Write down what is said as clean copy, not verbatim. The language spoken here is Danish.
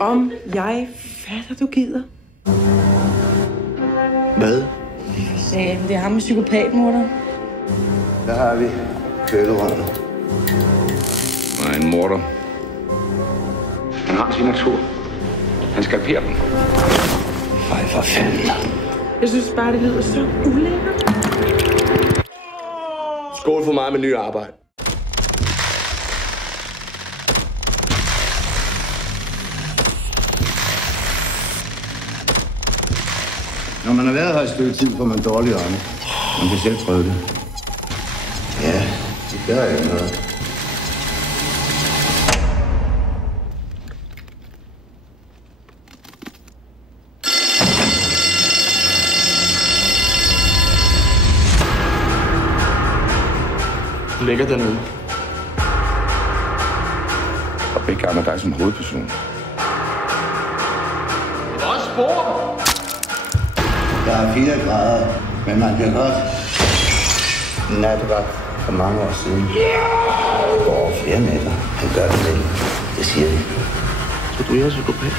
Om jeg fatter, du gider. Hvad? Det er ham med psykopatmorder. Der har vi kølerøden. Og en morder. Han har sin natur. Han skalperer dem. Ej, for fanden. Jeg synes bare, det lyder så ulækkert. Skål for mig med ny arbejde. Når man har været her et stykke tid, får man dårlig ånde. Man kan selv prøve det. Ja, det gør jeg noget. Ligger dernede. Og begge gange dig som hovedperson. Der er spor! Der er 4 grader, men man kan godt. Nattevagt for mange år siden. Det går over flere meter. Han gør det vel. Det siger de. Så du er psykopat?